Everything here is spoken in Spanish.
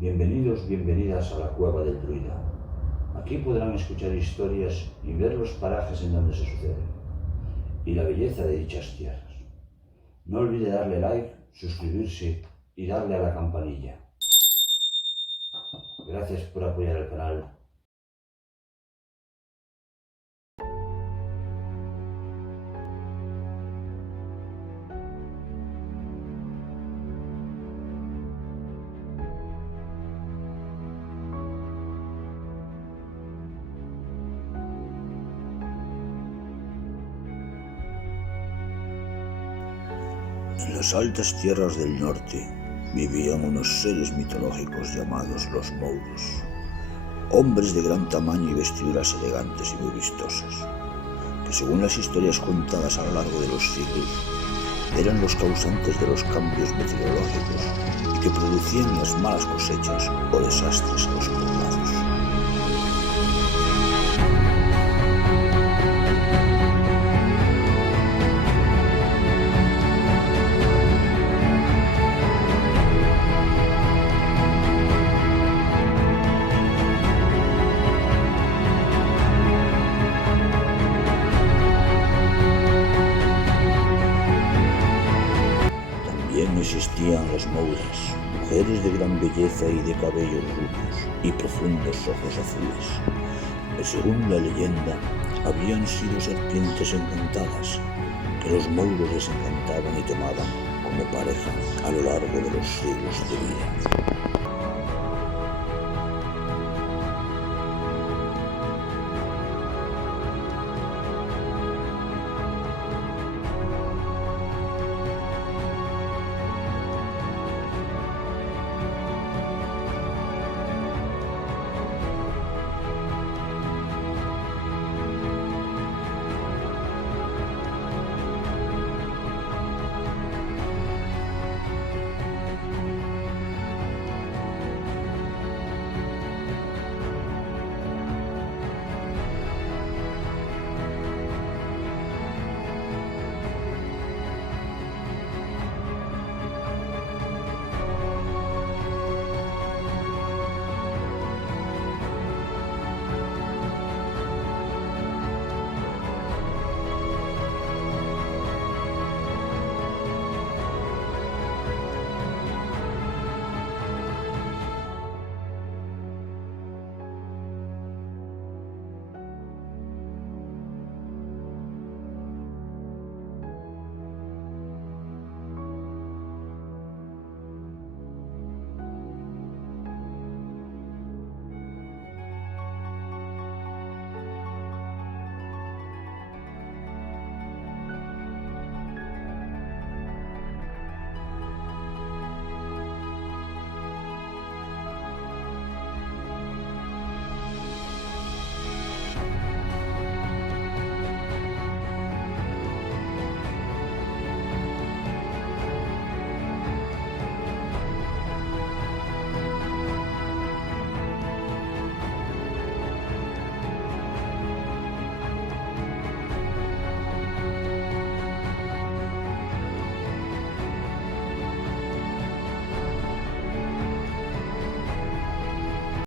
Bienvenidos, bienvenidas a la Cueva del Druida. Aquí podrán escuchar historias y ver los parajes en donde se suceden, y la belleza de dichas tierras. No olvide darle like, suscribirse y darle a la campanilla. Gracias por apoyar el canal. En las altas tierras del norte vivían unos seres mitológicos llamados los Mouros, hombres de gran tamaño y vestiduras elegantes y muy vistosas, que según las historias contadas a lo largo de los siglos, eran los causantes de los cambios meteorológicos y que producían las malas cosechas o desastres a los poblados. También existían las Mouras, mujeres de gran belleza y de cabellos rubios y profundos ojos azules, que según la leyenda habían sido serpientes encantadas, que los Mouros les encantaban y tomaban como pareja a lo largo de los siglos de vida.